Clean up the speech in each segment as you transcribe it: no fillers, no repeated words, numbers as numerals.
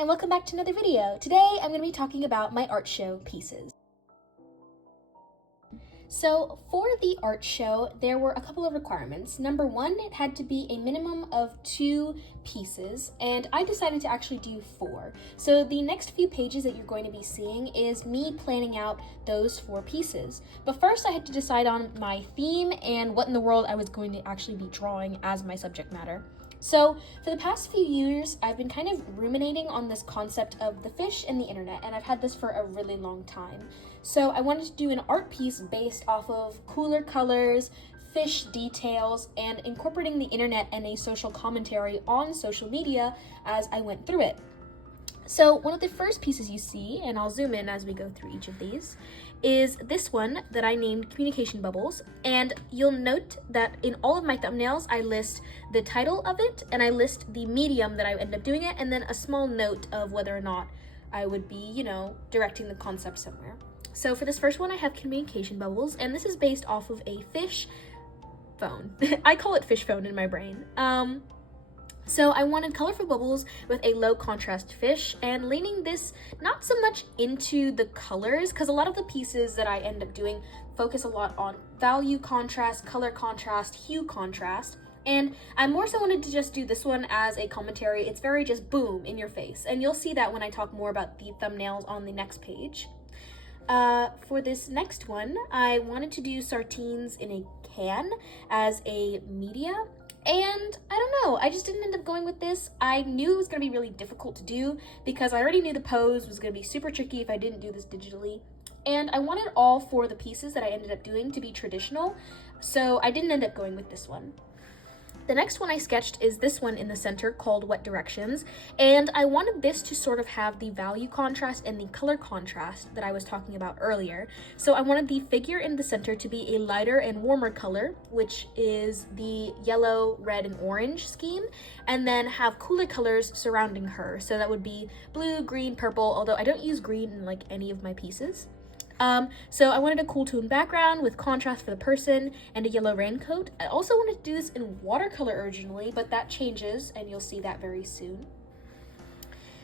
and welcome back to another video. Today I'm going to be talking about my art show pieces. So for the art show, there were a couple of requirements. Number one, it had to be a minimum of 2 pieces, and I decided to actually do 4. So the next few pages that you're going to be seeing is me planning out those 4 pieces. But first I had to decide on my theme and what in the world I was going to actually be drawing as my subject matter. So for the past few years, I've been kind of ruminating on this concept of the fish and the internet, and I've had this for a really long time. So I wanted to do an art piece based off of cooler colors, fish details, and incorporating the internet and a social commentary on social media as I went through it. So one of the first pieces you see, and I'll zoom in as we go through each of these, is this one that I named Communication Bubbles. And you'll note that in all of my thumbnails, I list the title of it, and I list the medium that I end up doing it, and then a small note of whether or not I would be, directing the concept somewhere. So for this first one, I have Communication Bubbles, and this is based off of a fish phone. I call it fish phone in my brain. So I wanted colorful bubbles with a low contrast fish, and leaning this not so much into the colors, because a lot of the pieces that I end up doing focus a lot on value contrast, color contrast, hue contrast, and I more so wanted to just do this one as a commentary. It's very just boom in your face, and you'll see that when I talk more about the thumbnails on the next page. For this next one, I wanted to do sardines in a can as a media. And I don't know, I just didn't end up going with this. I knew it was going to be really difficult to do because I already knew the pose was going to be super tricky if I didn't do this digitally. And I wanted all 4 of the pieces that I ended up doing to be traditional, so I didn't end up going with this one. The next one I sketched is this one in the center called Wet Directions, and I wanted this to sort of have the value contrast and the color contrast that I was talking about earlier. So I wanted the figure in the center to be a lighter and warmer color, which is the yellow, red, and orange scheme, and then have cooler colors surrounding her. So that would be blue, green, purple, although I don't use green in like any of my pieces. So I wanted a cool tone background with contrast for the person and a yellow raincoat. I also wanted to do this in watercolor originally, but that changes and you'll see that very soon.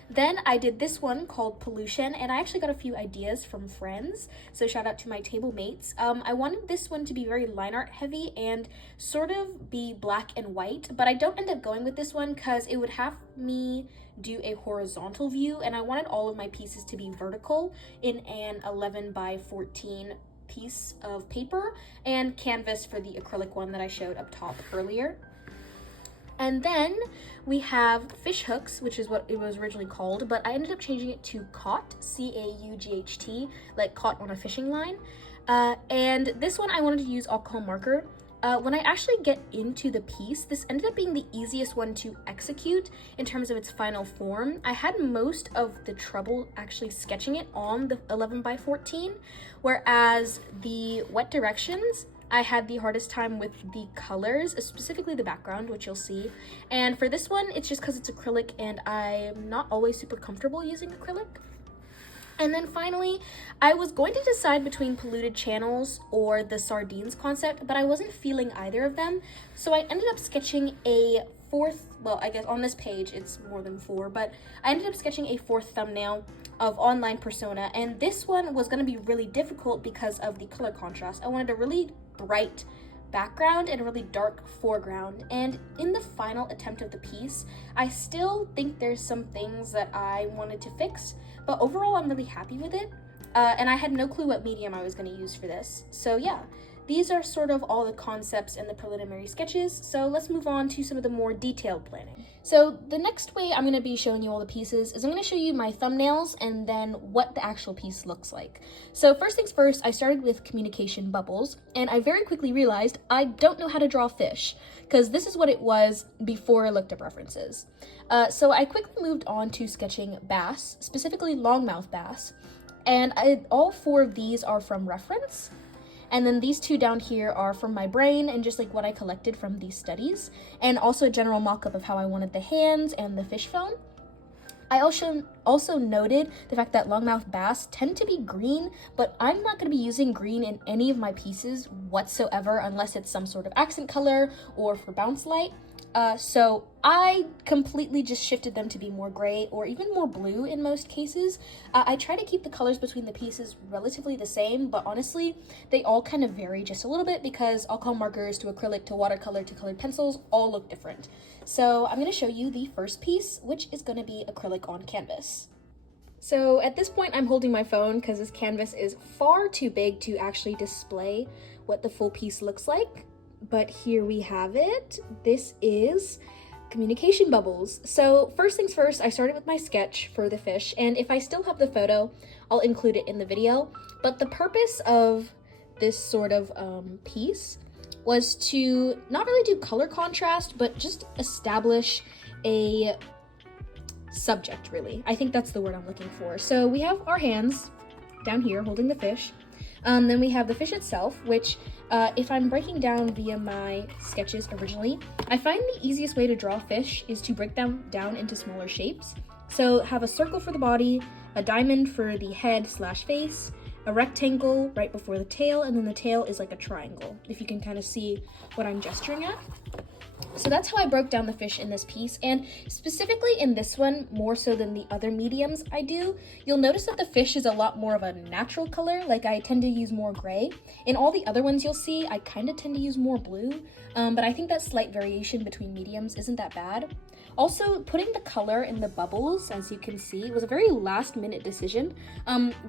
Then I did this one called Pollution, and I actually got a few ideas from friends, so shout out to my table mates. I wanted this one to be very line art heavy and sort of be black and white, but I don't end up going with this one because it would have me do a horizontal view, and I wanted all of my pieces to be vertical in an 11 by 14 piece of paper and canvas for the acrylic one that I showed up top earlier. And then we have fish hooks, which is what it was originally called, but I ended up changing it to caught, C-A-U-G-H-T, like caught on a fishing line. And this one I wanted to use alcohol marker. When I actually get into the piece, this ended up being the easiest one to execute in terms of its final form. I had most of the trouble actually sketching it on the 11 by 14, whereas the Wet Directions, I had the hardest time with the colors, specifically the background, which you'll see. And for this one, it's just because it's acrylic and I'm not always super comfortable using acrylic. And then finally, I was going to decide between polluted channels or the sardines concept, but I wasn't feeling either of them. So I ended up sketching a 4th, well, I guess on this page it's more than 4, but I ended up sketching a 4th thumbnail of online persona, and this one was going to be really difficult because of the color contrast. I wanted a really bright background and a really dark foreground, and in the final attempt of the piece, I still think there's some things that I wanted to fix, but overall I'm really happy with it, and I had no clue what medium I was going to use for this. So yeah, these are sort of all the concepts and the preliminary sketches, so let's move on to some of the more detailed planning. So the next way I'm going to be showing you all the pieces is I'm going to show you my thumbnails and then what the actual piece looks like. So first things first, I started with Communication Bubbles, and I very quickly realized I don't know how to draw fish, because this is what it was before I looked up references. So I quickly moved on to sketching bass, specifically longmouth bass, and all 4 of these are from reference. And then these 2 down here are from my brain and just like what I collected from these studies, and also a general mock-up of how I wanted the hands and the fish phone. I also noted the fact that longmouth bass tend to be green, but I'm not going to be using green in any of my pieces whatsoever unless it's some sort of accent color or for bounce light. So I completely just shifted them to be more gray or even more blue in most cases. I try to keep the colors between the pieces relatively the same, but honestly, they all kind of vary just a little bit because alcohol markers to acrylic to watercolor to colored pencils all look different. So I'm going to show you the first piece, which is going to be acrylic on canvas. So at this point, I'm holding my phone because this canvas is far too big to actually display what the full piece looks like. But here we have it. This is communication bubbles. So first things first, I started with my sketch for the fish, and if I still have the photo, I'll include it in the video. But the purpose of this sort of piece was to not really do color contrast, but just establish a subject, really. I think that's the word I'm looking for. So we have our hands down here holding the fish. Then we have the fish itself, which if I'm breaking down via my sketches originally, I find the easiest way to draw fish is to break them down into smaller shapes. So have a circle for the body, a diamond for the head slash face, a rectangle right before the tail, and then the tail is like a triangle, if you can kind of see what I'm gesturing at. So that's how I broke down the fish in this piece, and specifically in this one, more so than the other mediums I do, you'll notice that the fish is a lot more of a natural color, like I tend to use more gray. In all the other ones you'll see, I kind of tend to use more blue, but I think that slight variation between mediums isn't that bad. Also, putting the color in the bubbles, as you can see, was a very last-minute decision.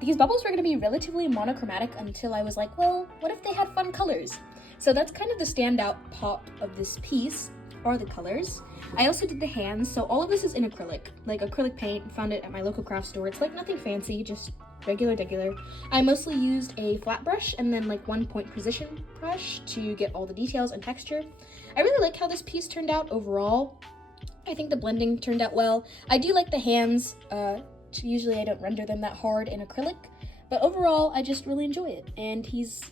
These bubbles were going to be relatively monochromatic until I was like, well, what if they had fun colors? So that's kind of the standout pop of this piece, are the colors. I also did the hands, so all of this is in acrylic, like acrylic paint. Found it at my local craft store. It's like nothing fancy, just regular. I mostly used a flat brush and then like 1-point precision brush to get all the details and texture. I really like how this piece turned out overall. I think the blending turned out well. I do like the hands. Usually I don't render them that hard in acrylic, but overall I just really enjoy it. And he's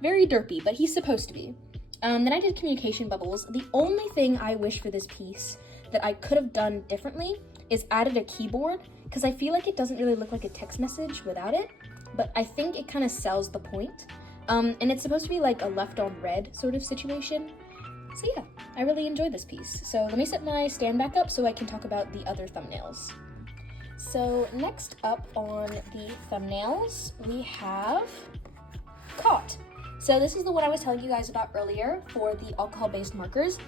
very derpy, but he's supposed to be. Then I did communication bubbles. The only thing I wish for this piece that I could have done differently is added a keyboard, because I feel like it doesn't really look like a text message without it, but I think it kind of sells the point. And it's supposed to be like a left on red sort of situation. So yeah, I really enjoyed this piece. So let me set my stand back up so I can talk about the other thumbnails. So next up on the thumbnails, we have Caught. So this is the one I was telling you guys about earlier for the alcohol-based markers.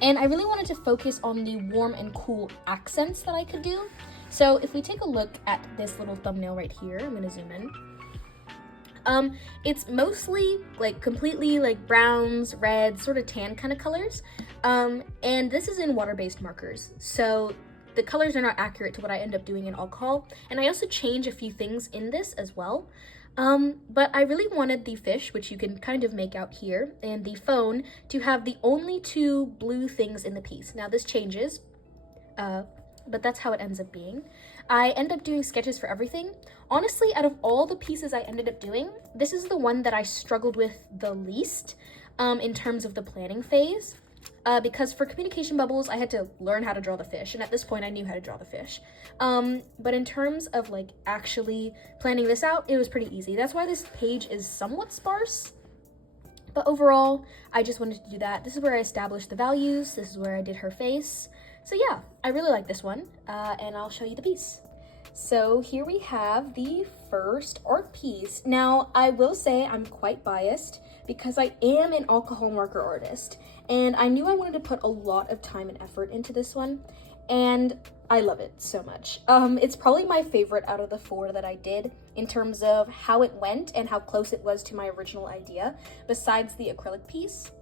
And I really wanted to focus on the warm and cool accents that I could do. So if we take a look at this little thumbnail right here, I'm gonna zoom in. It's mostly like completely like browns, reds, sort of tan kind of colors. And this is in water-based markers. So the colors are not accurate to what I end up doing in alcohol. And I also change a few things in this as well. But I really wanted the fish, which you can kind of make out here, and the phone to have the only two blue things in the piece. Now this changes, but that's how it ends up being. I end up doing sketches for everything. Honestly, out of all the pieces I ended up doing, this is the one that I struggled with the least in terms of the planning phase. Because for communication bubbles, I had to learn how to draw the fish, and at this point I knew how to draw the fish. But in terms of like actually planning this out, it was pretty easy. That's why this page is somewhat sparse. But overall, I just wanted to do that. This is where I established the values. This is where I did her face. So yeah, I really like this one, and I'll show you the piece. So here we have the first art piece. Now, I will say I'm quite biased because I am an alcohol marker artist, and I knew I wanted to put a lot of time and effort into this one, and I love it so much. It's probably my favorite out of the 4 that I did in terms of how it went and how close it was to my original idea, besides the acrylic piece.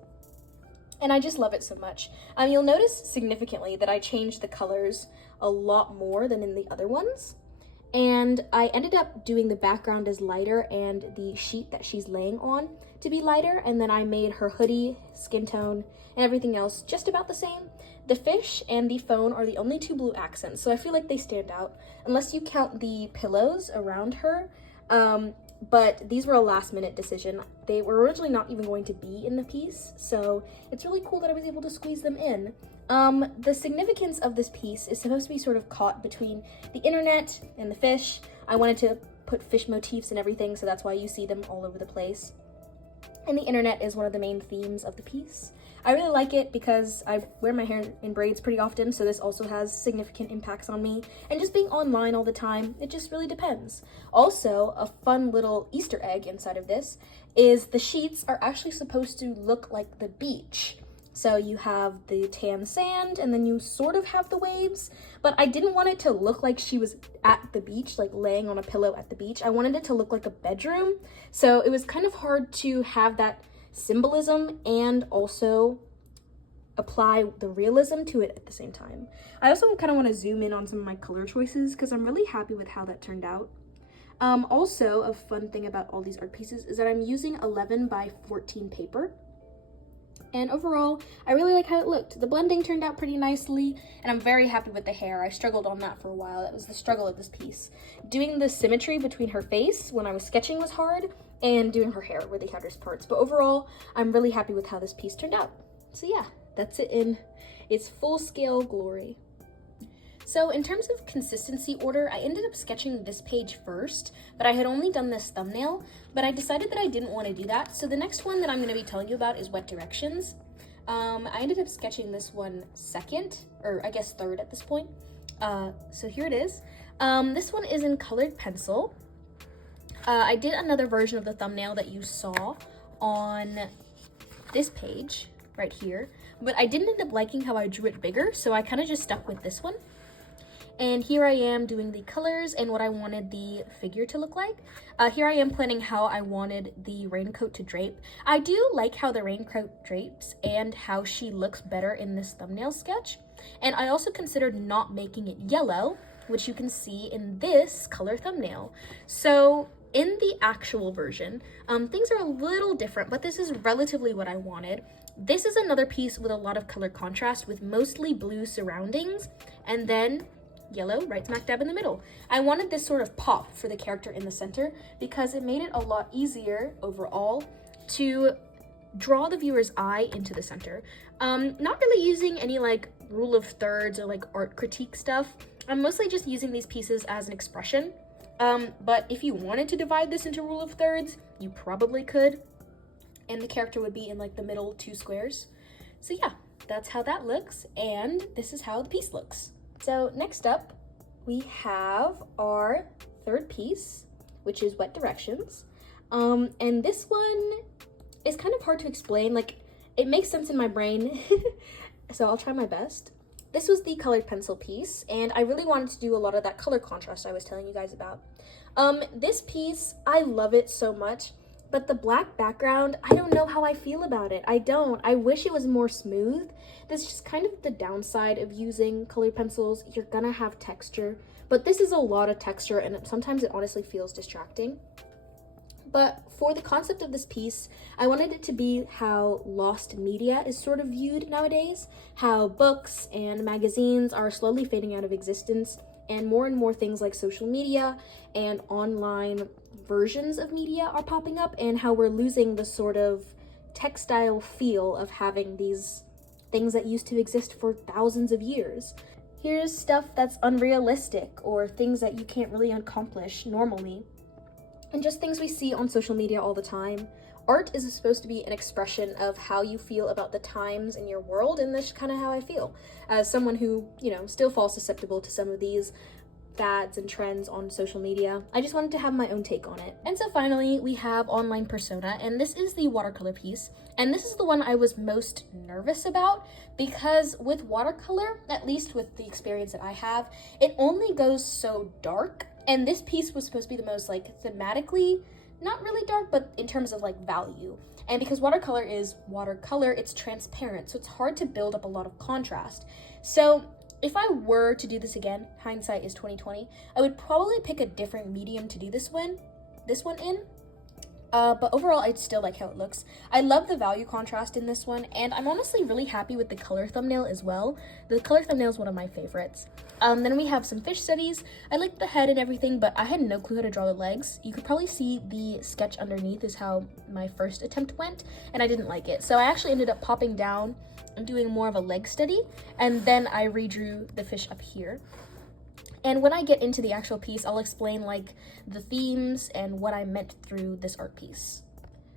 And I just love it so much. You'll notice significantly that I changed the colors a lot more than in the other ones. And I ended up doing the background as lighter and the sheet that she's laying on to be lighter, and then I made her hoodie, skin tone, and everything else just about the same. The fish and the phone are the only 2 blue accents, so I feel like they stand out, unless you count the pillows around her. But these were a last-minute decision. They were originally not even going to be in the piece, so it's really cool that I was able to squeeze them in. The significance of this piece is supposed to be sort of caught between the internet and the fish. I wanted to put fish motifs and everything, so that's why you see them all over the place. And the internet is one of the main themes of the piece. I really like it because I wear my hair in braids pretty often, so this also has significant impacts on me. And just being online all the time, it just really depends. Also, a fun little Easter egg inside of this is the sheets are actually supposed to look like the beach. So you have the tan sand and then you sort of have the waves, but I didn't want it to look like she was at the beach, like laying on a pillow at the beach. I wanted it to look like a bedroom. So it was kind of hard to have that symbolism and also apply the realism to it at the same time. I also kind of want to zoom in on some of my color choices because I'm really happy with how that turned out. Also, a fun thing about all these art pieces is that I'm using 11 by 14 paper. And overall, I really like how it looked. The blending turned out pretty nicely, and I'm very happy with the hair. I struggled on that for a while. That was the struggle of this piece. Doing the symmetry between her face when I was sketching was hard, and doing her hair were the hardest parts. But overall, I'm really happy with how this piece turned out. So yeah, that's it in its full-scale glory. So in terms of consistency order, I ended up sketching this page first, but I had only done this thumbnail, but I decided that I didn't want to do that. So the next one that I'm going to be telling you about is Wet Directions. I ended up sketching this one second, or I guess third at this point. So here it is. This one is in colored pencil. I did another version of the thumbnail that you saw on this page right here, but I didn't end up liking how I drew it bigger, so I kind of just stuck with this one. And here I am doing the colors and what I wanted the figure to look like. Here I am planning how I wanted the raincoat to drape. I do like how the raincoat drapes and how she looks better in this thumbnail sketch. And I also considered not making it yellow, which you can see in this color thumbnail. So in the actual version, things are a little different, but this is relatively what I wanted. This is another piece with a lot of color contrast with mostly blue surroundings, and then yellow right smack dab in the middle. I wanted this sort of pop for the character in the center because it made it a lot easier overall to draw the viewer's eye into the center. Not really using any like rule of thirds or like art critique stuff. I'm mostly just using these pieces as an expression. But if you wanted to divide this into rule of thirds, you probably could. And the character would be in like the middle 2 squares. So yeah, that's how that looks. And this is how the piece looks. So next up, we have our third piece, which is Wet Directions. And this one is kind of hard to explain. Like, it makes sense in my brain, so I'll try my best. This was the colored pencil piece, and I really wanted to do a lot of that color contrast I was telling you guys about. This piece, I love it so much, but the black background, I don't know how I feel about it. I don't. I wish it was more smooth. That's just kind of the downside of using colored pencils. You're gonna have texture, but this is a lot of texture, and sometimes it honestly feels distracting. But for the concept of this piece, I wanted it to be how lost media is sort of viewed nowadays, how books and magazines are slowly fading out of existence, and more things like social media and online versions of media are popping up, and how we're losing the sort of textile feel of having these things that used to exist for thousands of years. Here's stuff that's unrealistic or things that you can't really accomplish normally, and just things we see on social media all the time. Art is supposed to be an expression of how you feel about the times in your world, and that's kind of how I feel as someone who, still falls susceptible to some of these fads and trends on social media. I just wanted to have my own take on it. And so finally, we have Online Persona, and this is the watercolor piece. And this is the one I was most nervous about because with watercolor, at least with the experience that I have, it only goes so dark. And this piece was supposed to be the most like thematically, not really dark, but in terms of like value. And because watercolor is watercolor, it's transparent, so it's hard to build up a lot of contrast. So if I were to do this again, hindsight is 2020, I would probably pick a different medium to do this one in. But overall, I still like how it looks. I love the value contrast in this one, and I'm honestly really happy with the color thumbnail as well. The color thumbnail is one of my favorites. Then we have some fish studies. I like the head and everything, but I had no clue how to draw the legs. You could probably see the sketch underneath is how my first attempt went, and I didn't like it. So I actually ended up popping down and doing more of a leg study, and then I redrew the fish up here. And when I get into the actual piece, I'll explain like the themes and what I meant through this art piece.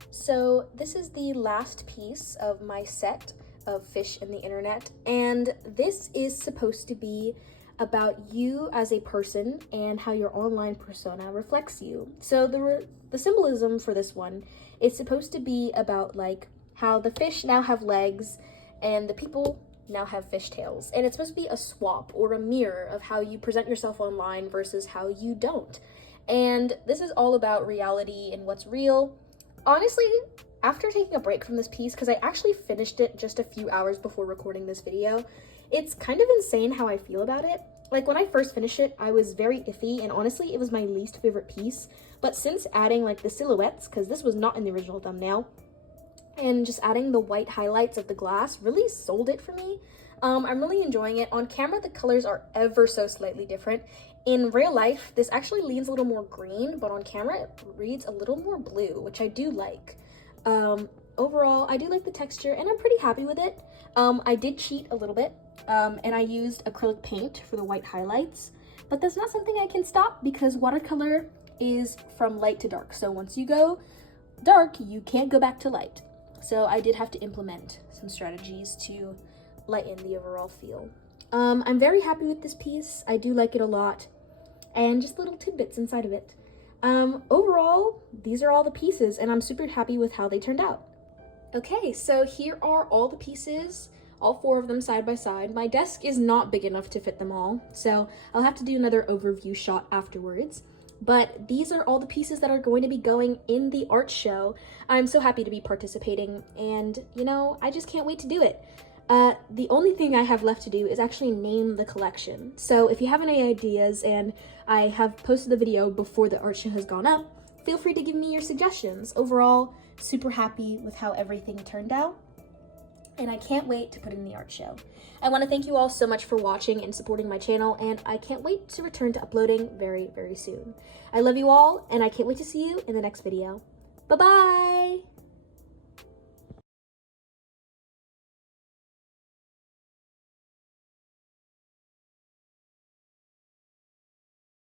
So this is the last piece of my set of fish in the internet, and this is supposed to be about you as a person and how your online persona reflects you. So the symbolism for this one is supposed to be about like how the fish now have legs and the people now have fishtails, and it's supposed to be a swap or a mirror of how you present yourself online versus how you don't. And this is all about reality and what's real. Honestly, after taking a break from this piece, because I actually finished it just a few hours before recording this video, it's kind of insane how I feel about it. Like, when I first finished it, I was very iffy, and honestly, it was my least favorite piece. But since adding like the silhouettes, because this was not in the original thumbnail, and just adding the white highlights of the glass really sold it for me. I'm really enjoying it. On camera, the colors are ever so slightly different. In real life, this actually leans a little more green, but on camera, it reads a little more blue, which I do like. Overall, I do like the texture, and I'm pretty happy with it. I did cheat a little bit, and I used acrylic paint for the white highlights, but that's not something I can stop because watercolor is from light to dark. So once you go dark, you can't go back to light. So I did have to implement some strategies to lighten the overall feel. I'm very happy with this piece. I do like it a lot, and just little tidbits inside of it. Overall, these are all the pieces, and I'm super happy with how they turned out. Okay, so here are all the pieces, all 4 of them side by side. My desk is not big enough to fit them all, so I'll have to do another overview shot afterwards. But these are all the pieces that are going to be going in the art show. I'm so happy to be participating, and you know, I just can't wait to do it. The only thing I have left to do is actually name the collection. So if you have any ideas, and I have posted the video before the art show has gone up, feel free to give me your suggestions. Overall, super happy with how everything turned out, and I can't wait to put it in the art show. I want to thank you all so much for watching and supporting my channel, and I can't wait to return to uploading very, very soon. I love you all, and I can't wait to see you in the next video. Bye-bye!